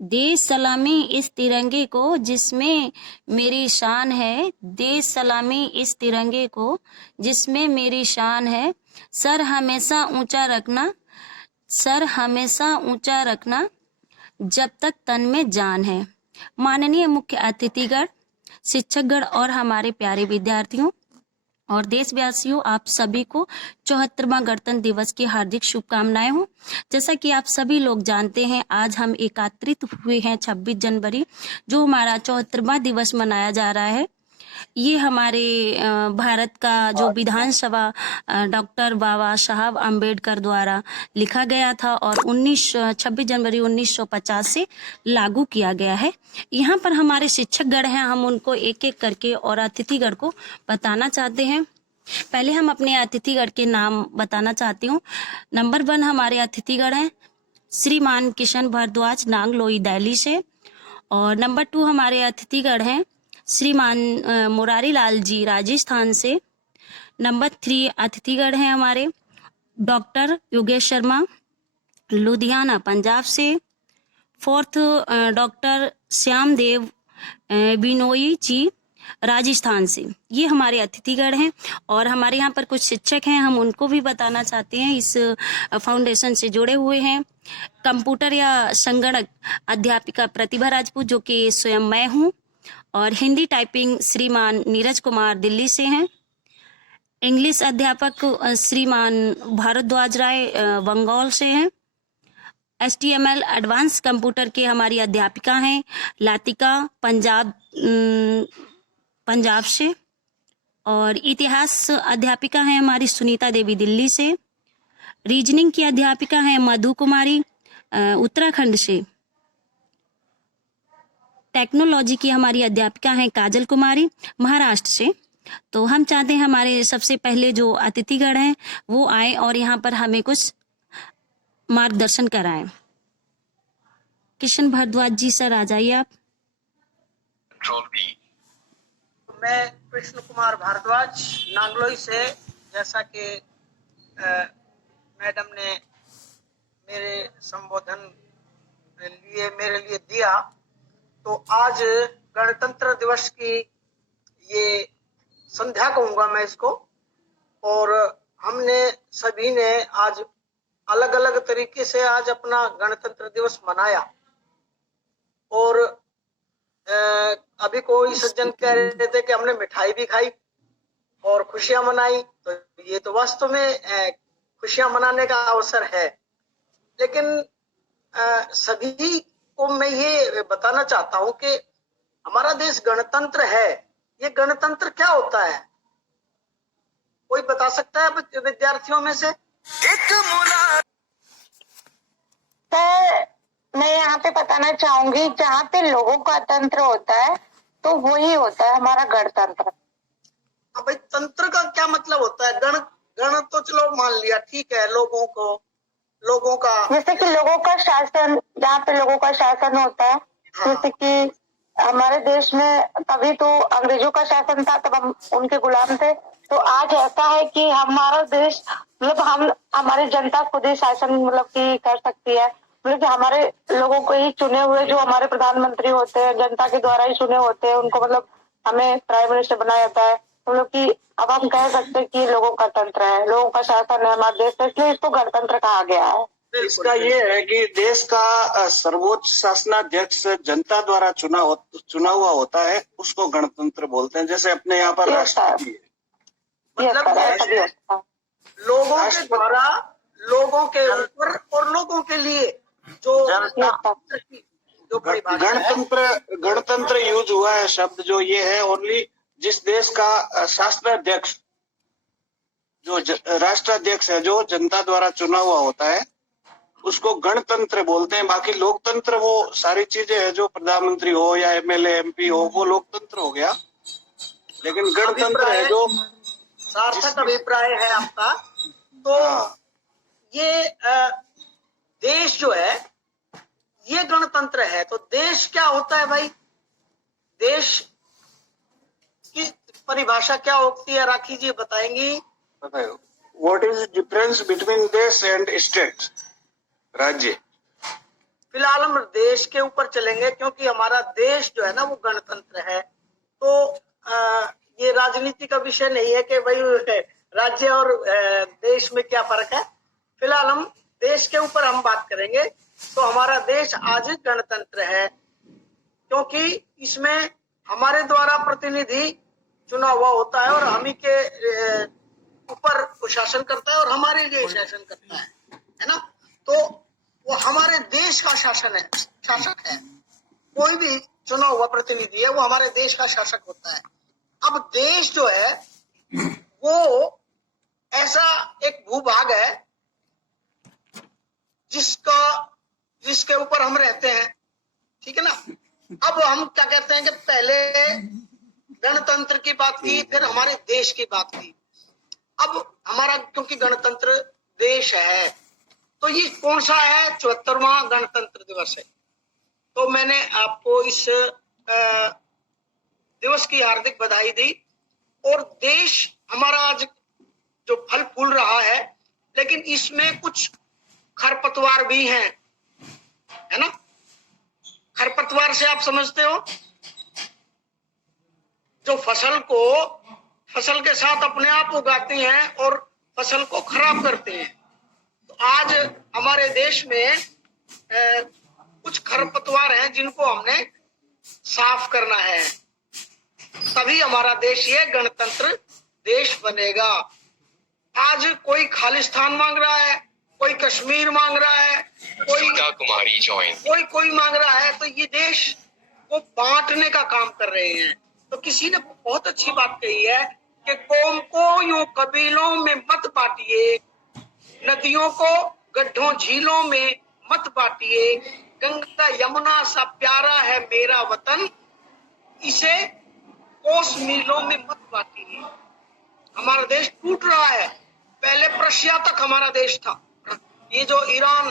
देश सलामी इस तिरंगे को जिसमें मेरी शान है, देश सलामी इस तिरंगे को जिसमें मेरी शान है। सर हमेशा ऊंचा रखना, सर हमेशा ऊंचा रखना, जब तक तन में जान है। माननीय मुख्य अतिथिगण, शिक्षकगण और हमारे प्यारे विद्यार्थियों और देशवासियों, आप सभी को 74वां गणतंत्र दिवस की हार्दिक शुभकामनाएं हो। जैसा कि आप सभी लोग जानते हैं, आज हम एकत्रित हुए हैं 26 जनवरी, जो हमारा 74वां दिवस मनाया जा रहा है। ये हमारे भारत का जो विधानसभा डॉक्टर बाबा साहब अम्बेडकर द्वारा लिखा गया था और 26 जनवरी 1950 से लागू किया गया है। यहाँ पर हमारे शिक्षकगण हैं, हम उनको एक एक करके और अतिथिगण को बताना चाहते हैं। पहले हम अपने अतिथिगण के नाम बताना चाहती हूँ। नंबर 1 हमारे अतिथिगण हैं श्रीमान किशन भारद्वाज, नांगलोई, दिल्ली से। और नंबर 2 हमारे अतिथिगण हैं श्रीमान मुरारी लाल जी, राजस्थान से। नंबर 3 अतिथिगण हैं हमारे डॉक्टर योगेश शर्मा, लुधियाना, पंजाब से। 4th डॉक्टर श्याम देव बिनोई जी, राजस्थान से। ये हमारे अतिथिगण हैं और हमारे यहाँ पर कुछ शिक्षक हैं, हम उनको भी बताना चाहते हैं, इस फाउंडेशन से जुड़े हुए हैं। कंप्यूटर या संगणक अध्यापिका प्रतिभा राजपूत, जो कि स्वयं मैं हूँ। और हिंदी टाइपिंग श्रीमान नीरज कुमार, दिल्ली से हैं। इंग्लिश अध्यापक श्रीमान भारद्वाज राय, बंगाल से हैं। HTML एडवांस कंप्यूटर के हमारी अध्यापिका हैं लातिका, पंजाब से। और इतिहास अध्यापिका हैं हमारी सुनीता देवी, दिल्ली से। रीजनिंग की अध्यापिका हैं मधु कुमारी, उत्तराखंड से। टेक्नोलॉजी की हमारी अध्यापिका हैं काजल कुमारी, महाराष्ट्र से। तो हम चाहते हैं हमारे सबसे पहले जो अतिथिगण हैं वो आए और यहाँ पर हमें कुछ मार्गदर्शन कराएं। किशन भारद्वाज जी, सर आ जाइए आप। मैं कृष्ण कुमार भारद्वाज, नांगलोई से। जैसा कि मैडम ने मेरे संबोधन मेरे लिए दिया, तो आज गणतंत्र दिवस की ये संध्या कहूंगा मैं इसको। और हमने सभी ने आज अलग अलग तरीके से आज अपना गणतंत्र दिवस मनाया। और अभी कोई सज्जन कह रहे थे कि हमने मिठाई भी खाई और खुशियां मनाई, तो ये तो वास्तव में खुशियां मनाने का अवसर है। लेकिन सभी को मैं ये बताना चाहता हूं कि हमारा देश गणतंत्र है। ये गणतंत्र क्या होता है, कोई बता सकता है विद्यार्थियों में से? मैं यहाँ पे बताना चाहूंगी, जहाँ पे लोगों का तंत्र होता है तो वही होता है हमारा गणतंत्र। हाँ भाई, तंत्र का क्या मतलब होता है? गण तो चलो मान लिया, ठीक है, लोगों का जैसे कि लोगों का शासन, जहाँ पे लोगों का शासन होता है। हाँ। जैसे कि हमारे देश में तभी तो अंग्रेजों का शासन था, तब हम उनके गुलाम थे। तो आज ऐसा है कि हमारा देश मतलब हमारी जनता खुद ही शासन मतलब की कर सकती है। मतलब कि हमारे लोगों को ही चुने हुए जो हमारे प्रधानमंत्री होते हैं, जनता के द्वारा ही चुने होते हैं, उनको मतलब हमें प्राइम मिनिस्टर बनाया जाता है। मतलब कि अब हम कह सकते हैं कि लोगों का तंत्र है, लोगों का शासन है हमारे देश में, इसलिए इसको गणतंत्र कहा गया है। इसका ये है कि देश का सर्वोच्च शासनाध्यक्ष जनता द्वारा चुना हुआ होता है, उसको गणतंत्र बोलते हैं। जैसे अपने यहाँ पर राष्ट्रपति है, मतलब लोगों के द्वारा, लोगों के ऊपर और लोगों के लिए जो गणतंत्र यूज हुआ है शब्द जो ये है, ओनली जिस देश का शासनाध्यक्ष जो राष्ट्राध्यक्ष है, जो जनता द्वारा चुना हुआ होता है, उसको गणतंत्र बोलते हैं। बाकी लोकतंत्र वो सारी चीजें हैं, जो प्रधानमंत्री हो या MLA MP हो, वो लोकतंत्र हो गया। लेकिन गणतंत्र है जो सार्थक अभिप्राय है आपका। तो ये देश जो है ये गणतंत्र है। तो देश क्या होता है भाई? देश की परिभाषा क्या होती है, राखी जी बताएंगी? व्हाट इज डिफरेंस बिटवीन देश एंड स्टेट, राज्य? फिलहाल हम देश के ऊपर चलेंगे, क्योंकि हमारा देश जो है ना वो गणतंत्र है। तो ये राजनीति का विषय नहीं है कि भाई राज्य और देश में क्या फर्क है। फिलहाल हम देश के ऊपर हम बात करेंगे। तो हमारा देश आज गणतंत्र है, क्योंकि इसमें हमारे द्वारा प्रतिनिधि चुना हुआ होता है और हम ही के ऊपर वो शासन करता है और हमारे लिए शासन करता है ना। तो वो हमारे देश का शासन है, शासक है। कोई भी चुना हुआ प्रतिनिधि है वो हमारे देश का शासक होता है। अब देश जो है वो ऐसा एक भूभाग है जिसके ऊपर हम रहते हैं, ठीक है ना। अब हम क्या कहते हैं कि पहले गणतंत्र की बात की, फिर हमारे देश की बात की। अब हमारा क्योंकि गणतंत्र देश है, तो ये कौन सा है? 74वां गणतंत्र दिवस है। तो मैंने आपको इस दिवस की हार्दिक बधाई दी। और देश हमारा आज जो फल फूल रहा है, लेकिन इसमें कुछ खरपतवार भी हैं, है ना। खरपतवार से आप समझते हो, जो फसल के साथ अपने आप उगाती हैं और फसल को खराब करते हैं। तो आज हमारे देश में कुछ खरपतवार हैं जिनको हमने साफ करना है, तभी हमारा देश ये गणतंत्र देश बनेगा। आज कोई खालिस्तान मांग रहा है, कोई कश्मीर मांग रहा है, कोई मांग रहा है। तो ये देश को बांटने का काम कर रहे हैं। तो किसी ने बहुत अच्छी बात कही है कि कौम को यूं कबीलों में मत बांटिए, नदियों को गड्ढों झीलों में मत बांटिए, गंगा यमुना सा प्यारा है मेरा वतन, इसे कोस मीलों में मत बांटिए। हमारा देश टूट रहा है। पहले प्रशिया तक हमारा देश था। ये जो ईरान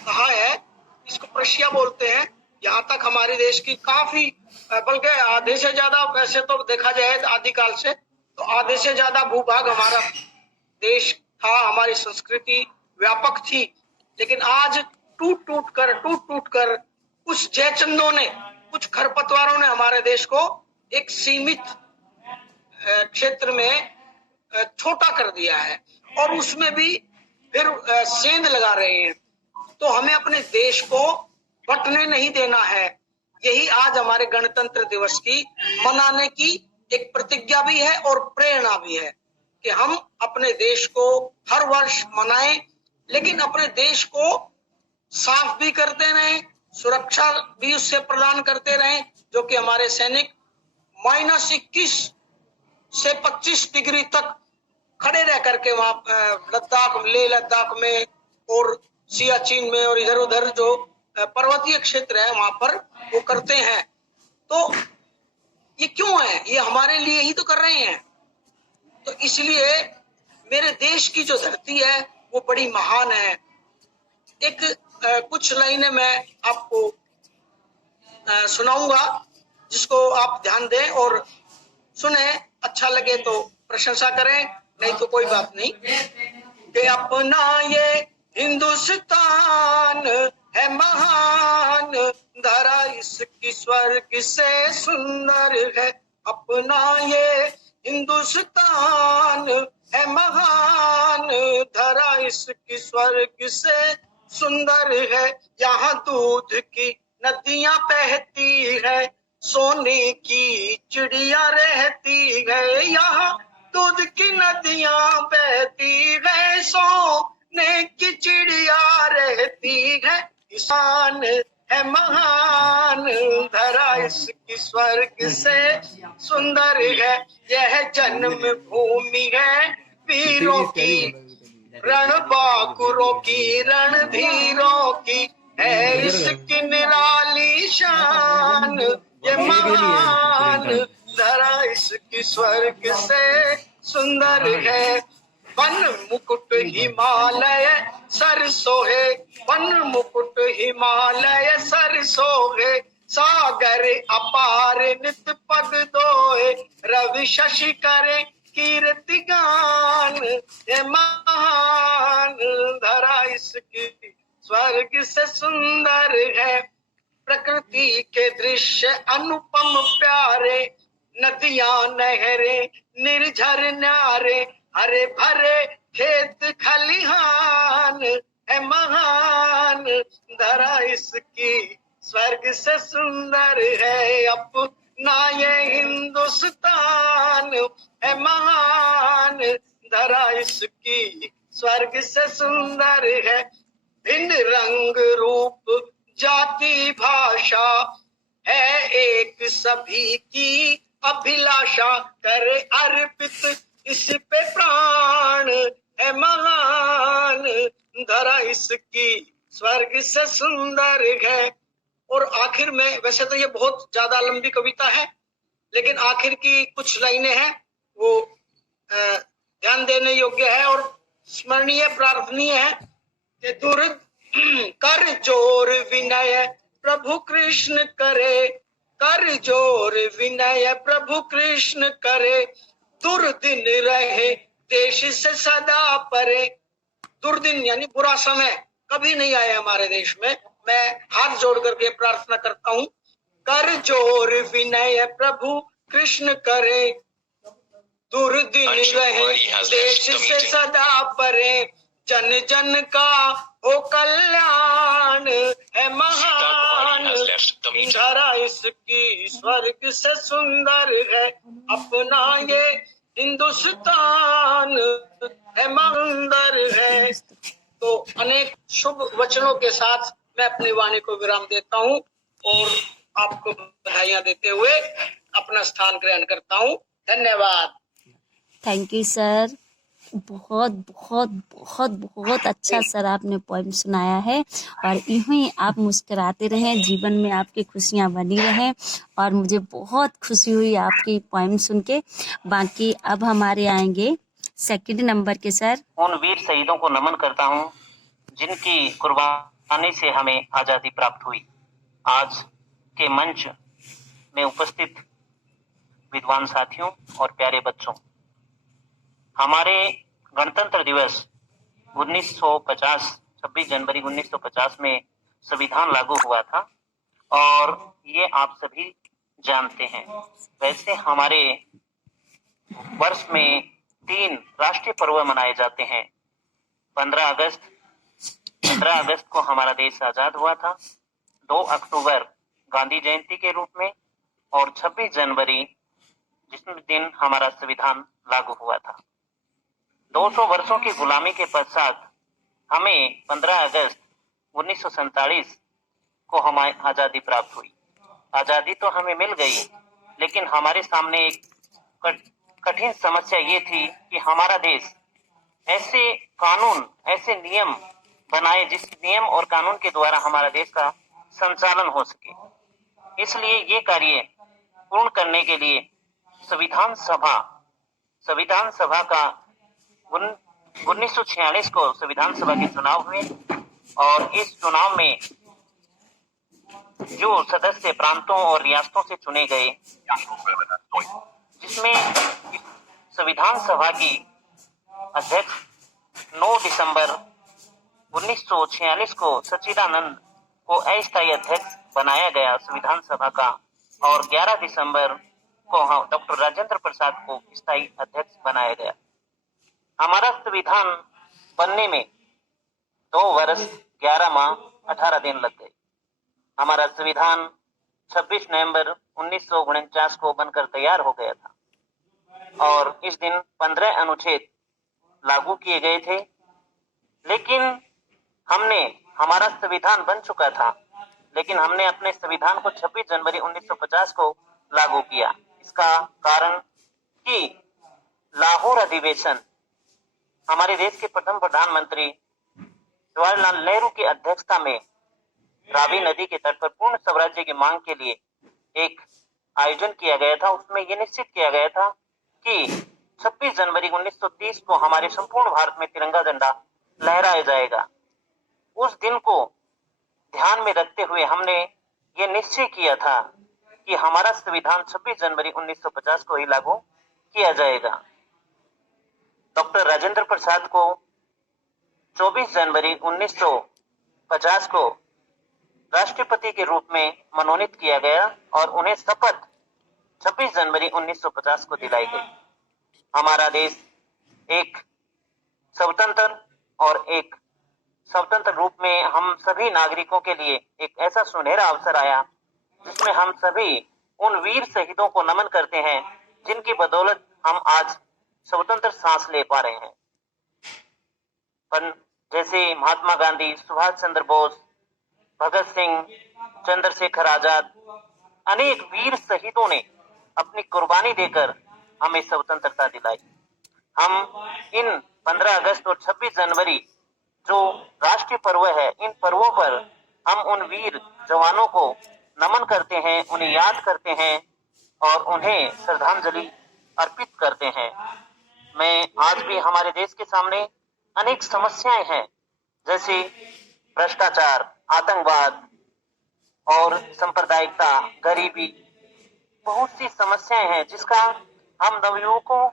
कहा है, इसको प्रशिया बोलते हैं। यहाँ तक हमारे देश की काफी, बल्कि आधे से ज्यादा, वैसे तो देखा जाए आदिकाल से, तो आधे से ज्यादा भूभाग हमारा देश था, हमारी संस्कृति व्यापक थी। लेकिन आज टूट टूट कर कुछ जयचंदों ने, कुछ खरपतवारों ने हमारे देश को एक सीमित क्षेत्र में छोटा कर दिया है, और उसमें भी फिर सेंध लगा रहे हैं। तो हमें अपने देश को बंटने नहीं देना है। यही आज हमारे गणतंत्र दिवस की मनाने की एक प्रतिज्ञा भी है और प्रेरणा भी है कि हम अपने देश को हर वर्ष मनाएं, लेकिन अपने देश को साफ भी करते रहें, सुरक्षा भी उससे प्रदान करते रहें, जो कि हमारे सैनिक -21 से 25 डिग्री तक खड़े रह करके वहां लेह लद्दाख में और सियाचिन में और इधर उधर जो पर्वतीय क्षेत्र है वहां पर वो करते हैं। तो ये क्यों है? ये हमारे लिए ही तो कर रहे हैं। तो इसलिए मेरे देश की जो धरती है वो बड़ी महान है। एक कुछ लाइनें मैं आपको सुनाऊंगा, जिसको आप ध्यान दें और सुने। अच्छा लगे तो प्रशंसा करें, नहीं तो कोई बात नहीं। कि अपना ये हिंदुस्तान है महान, धरा इसकी स्वर्ग से सुंदर है। अपना ये हिंदुस्तान है महान, धरा इसकी स्वर्ग से सुंदर है। यहाँ दूध की नदियां बहती है, सोने की चिड़िया रहती है। यहाँ दूध की नदियां बहती है, सोने की चिड़िया रहती है। किसान है महान, धरा इसकी स्वर्ग से सुंदर है। यह जन्म भूमि है वीरों की, रण बाकुरों की, रणधीरों की है इसकी निराली शान। ये महान धरा इसकी स्वर्ग से सुंदर है। वन मुकुट हिमालय सर सोहे, वन मुकुट हिमालय सर सोहे। सागर अपार नित पग दोहे, रवि शशि करे कीर्ति गान। ये महान धरा इसकी स्वर्ग से सुंदर है। प्रकृति के दृश्य अनुपम प्यारे, नदियां नहरें निर्झर न्यारे, हरे भरे खेत खलिहान है महान, धरा इसकी स्वर्ग से सुंदर है। अपना ये हिंदुस्तान है महान, धरा इसकी स्वर्ग से सुंदर है। भिन्न रंग रूप जाति भाषा है एक, सभी की अभिलाषा, करे अर्पित इस पे प्राण है महान, धरा इसकी स्वर्ग से सुंदर है। और आखिर में, वैसे तो ये बहुत ज्यादा लंबी कविता है, लेकिन आखिर की कुछ लाइनें हैं वो ध्यान देने योग्य है और स्मरणीय प्रार्थनीय है कि दूर कर जोर विनय प्रभु कृष्ण करे, कर जोर विनय प्रभु कृष्ण करे, दुर्दिन रहे देश से सदा परे। दुर्दिन यानी बुरा समय कभी नहीं आया हमारे देश में। मैं हाथ जोड़ करके प्रार्थना करता हूँ, कर जोर विनय प्रभु कृष्ण करे, दुर्दिन रहे देश से सदा परे, जन जन का हो कल्याण है महान, धरा इसकी स्वर्ग से सुंदर है। अपना ये हिंदुस्तान है मंदर है। तो अनेक शुभ वचनों के साथ मैं अपनी वाणी को विराम देता हूँ और आपको बधाइयां देते हुए अपना स्थान ग्रहण करता हूँ। धन्यवाद। Thank you sir. बहुत बहुत बहुत बहुत अच्छा सर आपने पोएम सुनाया है और यूं ही आप मुस्कुराते रहें, जीवन में आपकी खुशियां बनी रहें और मुझे बहुत खुशी हुई आपकी पोएम सुन के। बाकी अब हमारे आएंगे सेकंड नंबर के सर। उन वीर शहीदों को नमन करता हूं जिनकी कुर्बानी से हमें आजादी प्राप्त हुई। आज के मंच में उपस्थित विद्वान साथियों और प्यारे बच्चों, हमारे गणतंत्र दिवस 1950 26 जनवरी 1950 में संविधान लागू हुआ था और ये आप सभी जानते हैं। वैसे हमारे वर्ष में 3 राष्ट्रीय पर्व मनाए जाते हैं। 15 अगस्त को हमारा देश आजाद हुआ था, 2 अक्टूबर गांधी जयंती के रूप में और 26 जनवरी जिस दिन हमारा संविधान लागू हुआ था। 200 वर्षों की गुलामी के पश्चात हमें 15 अगस्त 1947 को हमारी आजादी प्राप्त हुई। आजादी तो हमें मिल गई, लेकिन हमारे सामने एक कठिन समस्या ये थी कि हमारा देश ऐसे कानून, ऐसे नियम बनाए जिस नियम और कानून के द्वारा हमारा देश का संचालन हो सके। इसलिए ये कार्य पूर्ण करने के लिए संविधान सभा का 1946 को संविधान सभा के चुनाव हुए और इस चुनाव में जो सदस्य प्रांतों और रियासतों से चुने गए, जिसमें संविधान सभा की अध्यक्ष 9 दिसंबर 1946 को सच्चिदानंद को अस्थायी अध्यक्ष बनाया गया संविधान सभा का और 11 दिसंबर को डॉक्टर राजेंद्र प्रसाद को स्थायी अध्यक्ष बनाया गया। हमारा संविधान बनने में 2 वर्ष 11 माह 18 दिन लग गए। हमारा संविधान 26 नवंबर 1949 को बनकर तैयार हो गया था और इस दिन 15 अनुच्छेद लागू किए गए थे। लेकिन हमारा संविधान बन चुका था, लेकिन हमने अपने संविधान को 26 जनवरी 1950 को लागू किया। इसका कारण कि लाहौर अधिवेशन, हमारे देश के प्रथम प्रधानमंत्री जवाहरलाल नेहरू की अध्यक्षता में रावी नदी के तट पर पूर्ण स्वराज्य की मांग के लिए एक आयोजन किया गया था। उसमें यह निश्चित किया गया था कि 26 जनवरी 1930 को हमारे संपूर्ण भारत में तिरंगा झंडा लहराया जाएगा। उस दिन को ध्यान में रखते हुए हमने ये निश्चय किया था कि हमारा संविधान 26 जनवरी 1950 को ही लागू किया जाएगा। डॉक्टर राजेंद्र प्रसाद को 24 जनवरी 1950 को राष्ट्रपति के रूप में मनोनीत किया गया और उन्हें शपथ 26 जनवरी 1950 को दिलाई गई। हमारा देश एक स्वतंत्र रूप में हम सभी नागरिकों के लिए एक ऐसा सुनहरा अवसर आया जिसमें हम सभी उन वीर शहीदों को नमन करते हैं जिनकी बदौलत हम आज स्वतंत्र सांस ले पा रहे हैं। पर जैसे महात्मा गांधी, सुभाष चंद्र बोस, भगत सिंह, चंद्रशेखर आजाद, अनेक वीर शहीदों ने अपनी कुर्बानी देकर हमें स्वतंत्रता दिलाई। हम इन 15 अगस्त और 26 जनवरी जो राष्ट्रीय पर्व है, इन पर्वों पर हम उन वीर जवानों को नमन करते हैं, उन्हें याद करते हैं और उन्हें श्रद्धांजलि अर्पित करते हैं। मैं आज भी हमारे देश के सामने अनेक समस्याएं हैं, जैसे भ्रष्टाचार, आतंकवाद और सांप्रदायिकता, गरीबी, बहुत सी समस्याएं हैं जिसका हम नवयुवकों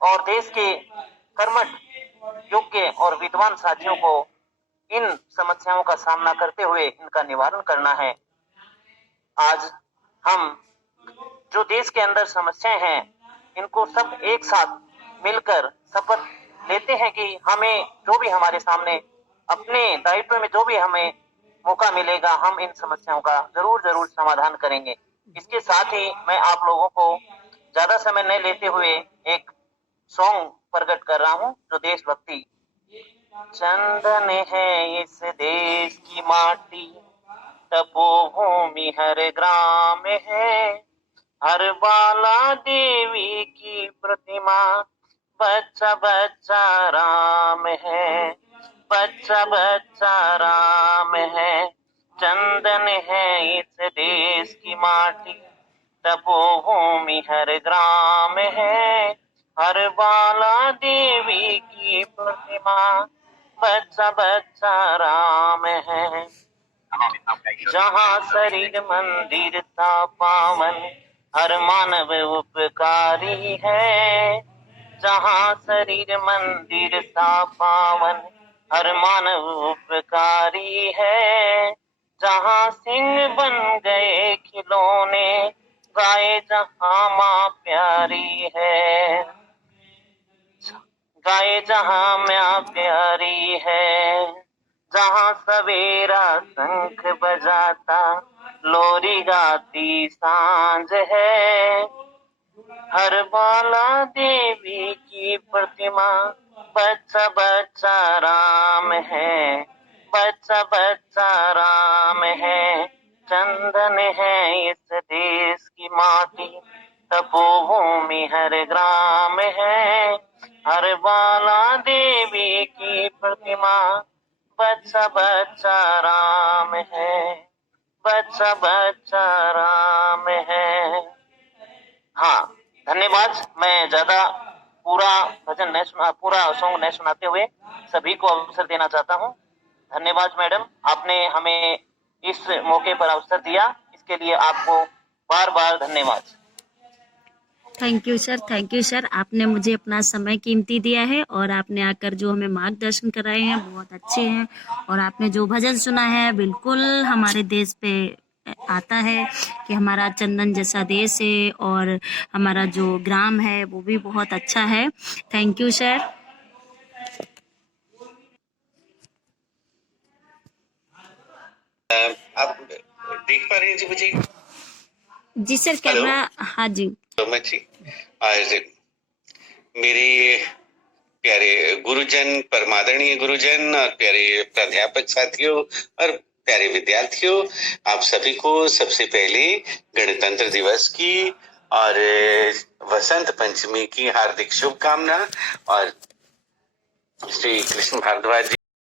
और देश के कर्मठ, योग्य और विद्वान साथियों को इन समस्याओं का सामना करते हुए इनका निवारण करना है। आज हम जो देश के अंदर समस्याएं हैं, इनको सब एक साथ मिलकर शपथ लेते हैं कि हमें जो भी हमारे सामने अपने दायित्व में जो भी हमें मौका मिलेगा, हम इन समस्याओं का जरूर समाधान करेंगे। इसके साथ ही मैं आप लोगों को ज्यादा समय नहीं लेते हुए एक सॉन्ग प्रकट कर रहा हूँ जो देशभक्ति। चंदन है इस देश की माटी, तपोभूमि हर ग्राम है, हर बाला देवी की प्रतिमा, बच्चा बच्चा राम है, बच्चा बच्चा राम है। चंदन है इस देश की माटी, तपोभूमि हर ग्राम है, हर बाला देवी की प्रतिमा, बच्चा बच्चा राम है। जहाँ शरीर मंदिर था पावन, हर मानव उपकारी है, जहाँ शरीर मंदिर था पावन, हर मानव उपकारी है, जहाँ सिंह बन गए खिलौने, गाय जहाँ माँ प्यारी है, गाय जहाँ माँ प्यारी है, जहाँ सवेरा शंख बजाता, लोरी गाती सांझ है, हर बाला देवी की प्रतिमा, बच्चा बच्चा राम है, बच्चा बच्चा राम है। चंदन है इस देश की माटी, तपोभूमि हर ग्राम है, हर बाला देवी की प्रतिमा, बच्चा बच्चा राम है, बच्चा बच्चा राम है। हाँ, धन्यवाद। मैं ज्यादा पूरा भजन नहीं सुना, पूरा सॉन्ग नहीं सुनाते हुए सभी को अवसर देना चाहता हूँ। धन्यवाद मैडम, आपने हमें इस मौके पर अवसर दिया, इसके लिए आपको बार बार धन्यवाद। थैंक यू सर, आपने मुझे अपना समय कीमती दिया है और आपने आकर जो हमें मार्गदर्शन कराए हैं बहुत अच्छे हैं, और आपने जो भजन सुना है बिल्कुल हमारे देश पे आता है कि हमारा चंदन जैसा देश है और हमारा जो ग्राम है वो भी बहुत अच्छा है। Thank you sir. आप देख पा रही हैं जी मुझे? जी सर, कैमरा, हाँ जी। तो मैं जी आज मेरे प्यारे गुरुजन, परमादरणीय गुरुजन और प्यारे प्राध्यापक साथियों और प्यारे विद्यार्थियों, आप सभी को सबसे पहले गणतंत्र दिवस की और वसंत पंचमी की हार्दिक शुभकामना। और श्री कृष्ण भारद्वाज जी